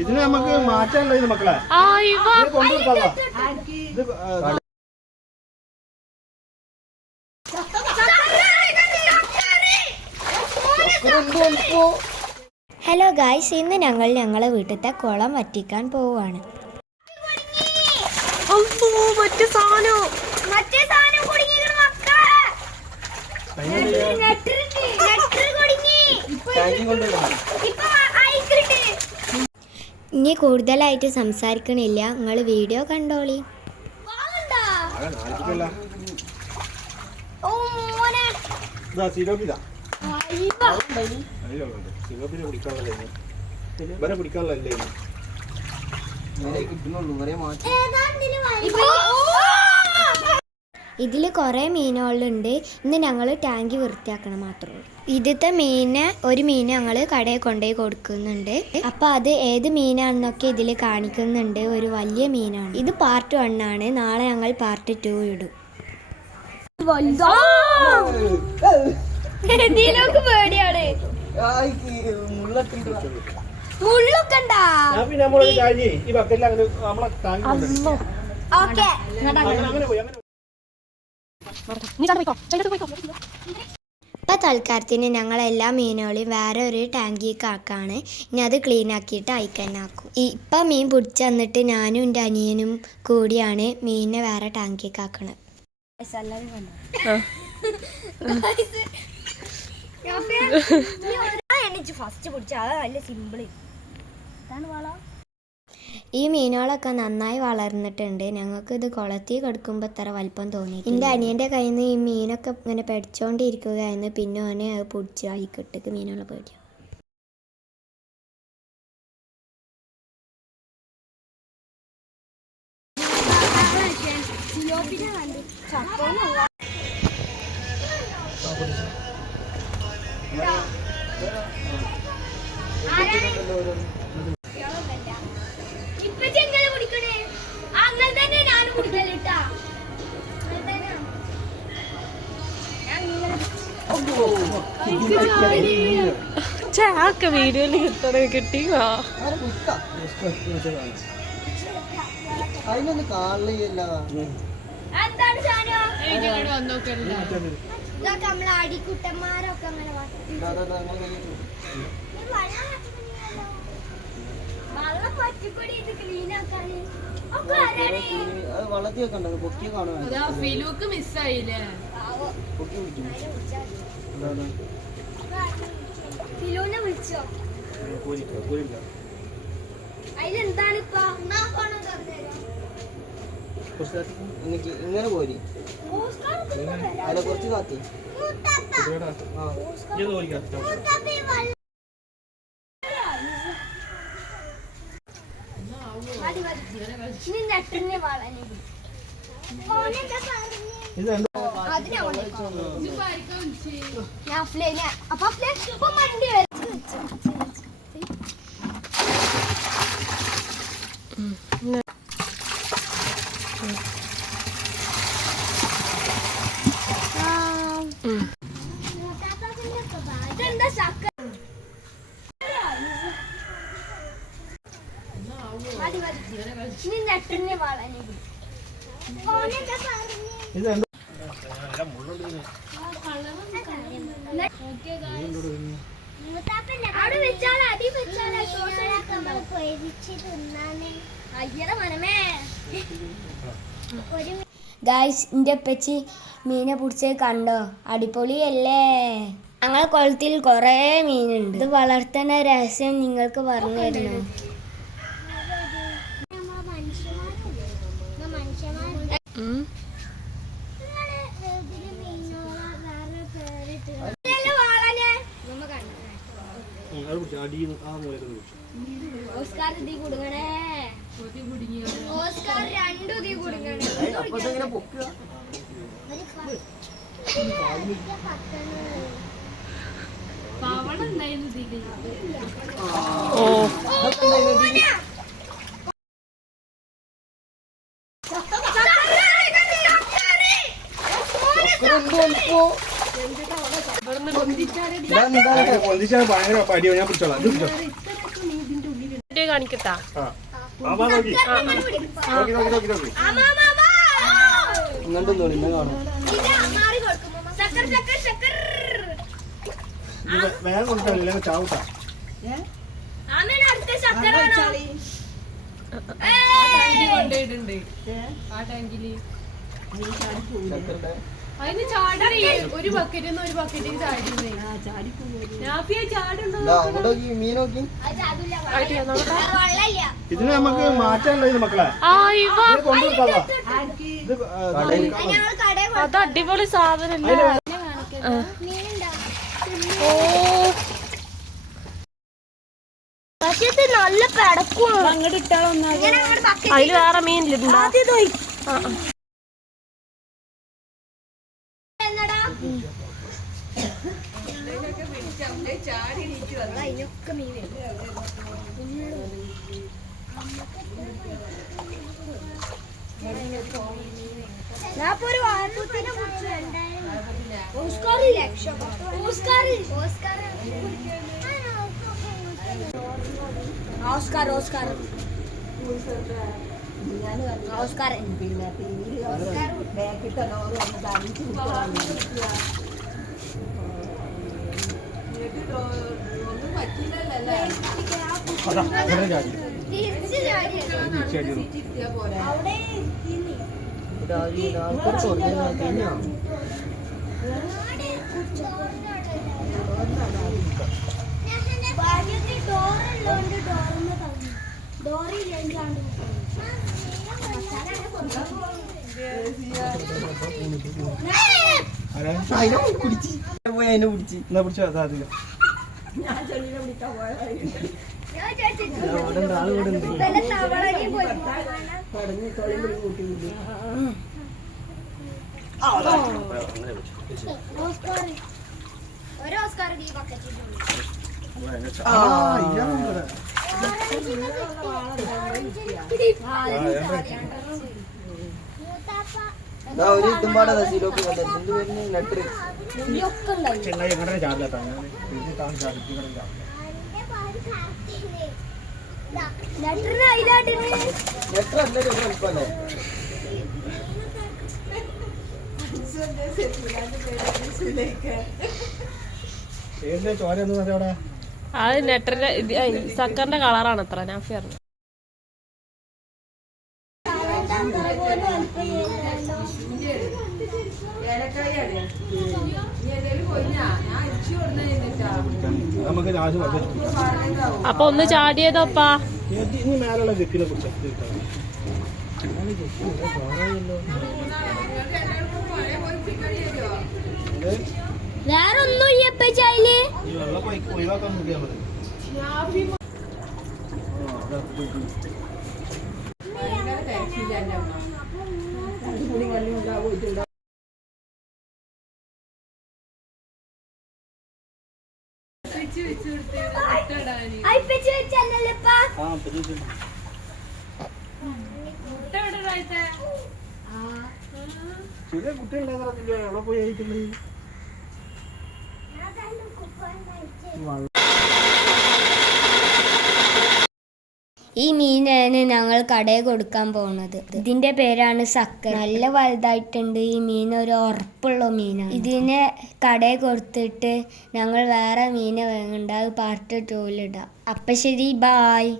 ഇതിന് നമുക്ക് മാറ്റാനുള്ള ഇത് മക്കളെ ഹലോ ഗായ്സ്, ഇന്ന് ഞങ്ങളെ വീട്ടിലത്തെ കുളം വറ്റിക്കാൻ പോവാണ്. ഇനി കൂടുതലായിട്ട് സംസാരിക്കണില്ല, നിങ്ങൾ വീഡിയോ കണ്ടോളി. ഇതിൽ കുറേ മീനുകളുണ്ട്. ഇന്ന് ഞങ്ങൾ ടാങ്കി വൃത്തിയാക്കണം മാത്രമേ ഉള്ളൂ. ഇതിലത്തെ ഒരു മീൻ ഞങ്ങൾ കടയിൽ കൊണ്ടുപോയി കൊടുക്കുന്നുണ്ട്. അപ്പം അത് ഏത് മീനാണെന്നൊക്കെ ഇതിൽ കാണിക്കുന്നുണ്ട്. ഒരു വലിയ മീനാണ്. ഇത് പാർട്ട് 1 ആണ്. നാളെ ഞങ്ങൾ പാർട്ട് 2 ഇടും. പേടിയാണ്. ഇപ്പൊ തൽക്കാലത്തിന് ഞങ്ങൾ എല്ലാ മീനുകളെയും വേറെ ഒരു ടാങ്കിക്ക് ആക്കാണ്. ഇനി അത് ക്ലീൻ ആക്കിയിട്ട് അയക്കാനാക്കും. ഇപ്പം മീൻ പിടിച്ച് തന്നിട്ട് ഞാനും എൻ്റെ അനിയനും കൂടിയാണ് മീനിനെ വേറെ ടാങ്കിക്ക് ആക്കണത്. ഈ മീനുകളൊക്കെ നന്നായി വളർന്നിട്ടുണ്ട്. ഞങ്ങൾക്ക് ഇത് കുളത്തിൽ കിടക്കുമ്പോൾ ഇത്ര വലിപ്പം തോന്നി. എൻ്റെ അനിയൻ്റെ കയ്യിൽ നിന്ന് ഈ മീനൊക്കെ ഇങ്ങനെ പഠിച്ചുകൊണ്ടിരിക്കുകയായിരുന്നു. പിന്നെ അവനെ അത് പിടിച്ച് ആയിക്കിട്ടേക്ക് മീനുകളെ പേടിയോ. ചാക്ക വീഡിയോയില് കിട്ടണേ കിട്ടിയോ? മിസ്സായില്ലേ? ഇങ്ങനെ പോരി അതിനെ കുറച്ച് കാത്തി ഗായ്സ്, എൻ്റെ അപ്പച്ചി മീനെ പിടിച്ചത് കണ്ടോ? അടിപൊളിയല്ലേ? ഞങ്ങളെ കുളത്തിൽ കുറേ മീനുണ്ട്. ഇത് വളർത്തുന്ന രഹസ്യം നിങ്ങൾക്ക് പറഞ്ഞു തരണോ? ഓസ്കാർ ഇതി കുടുങ്ങണേ. ഓസ്കാർ രണ്ടു ഇതി കുടുങ്ങണേ. ഓ പൊന്തിച്ചാൽ ഭയങ്കര പടിയോ. ഞാൻ പിടിച്ചോളാം. ഇത് പിടിച്ചോ. കാണിക്കട്ടാ. ആ. അമ്മ നോക്കി. നോക്കി നോക്കി നോക്കി നോക്കി. ഇങ്ങോട്ട് ഇന്നെ കാണും. ഇത് വേഗം കൊടുത്താൽ ഇല്ലെങ്കിൽ ചാവൂട്ടാ. കൊണ്ടുപോയിട്ടുണ്ട് ആ ടാങ്കില്. അതിന് ചാടി ഒരു ബക്കറ്റിന്ന് ഒരു ബക്കറ്റിൽ ചാടി ചാടുണ്ടോ? മീൻ നോക്കി. ഇതിന് നമുക്ക് മാറ്റാനുള്ളത് മക്കളെ. ഇത് കൊണ്ടുകൊടുക്കാലോ. ഇത് അത് അടിപൊളി സാധനല്ലേ. ഓ നല്ല പടക്കും. അങ്ങോട്ട് ഇട്ടാളോ. അതില് വേറെ മീനിലുണ്ടോ? അതാ ഇവിടെ ചാടി. എന്നാ പിടിച്ചോ. അതാ അധികം ഒരു ഇതും പാടാ സിലോപ്പി എന്ത് വരുന്ന നെട്ടറ്. ചെങ്ങായി എങ്ങനെ ചാടില്ലാത്ത നെട്ടർ അല്ലേ എളുപ്പല്ലേ. ഏതിന്റെ ചോര എന്ന് പറഞ്ഞ അവിടെ അത് നെട്ടറിന്റെ സക്കറിന്റെ കളറാണ് അത്ര നാഫിയായിരുന്നു. നമുക്ക് അപ്പൊ ഒന്ന് ചാടിയതോപ്പാ. ഇനി മേലുള്ള ചെക്കിനെ കുറിച്ച് വേറൊന്നും ഈ വെള്ളം ഒഴിവാക്കാൻ നോക്കിയാൽ മതി. ചെറിയ കുട്ടികളുണ്ടായിരുന്നില്ല. എവിടെ പോയി ആയിട്ടുള്ളത്. ഈ മീനാണ് ഞങ്ങൾ കടയിൽ കൊടുക്കാൻ പോകുന്നത്. ഇതിന്റെ പേരാണ് സക്കർ. നല്ല വലുതായിട്ടുണ്ട്. ഈ മീൻ ഒരു ഉറപ്പുള്ള മീനാണ്. ഇതിനെ കടയിൽ കൊടുത്തിട്ട് ഞങ്ങൾ വേറെ മീനെ വാങ്ങണ്ട. അത് പാർട്ട് 2 ഇടാം. അപ്പം ശരി, ബായ്.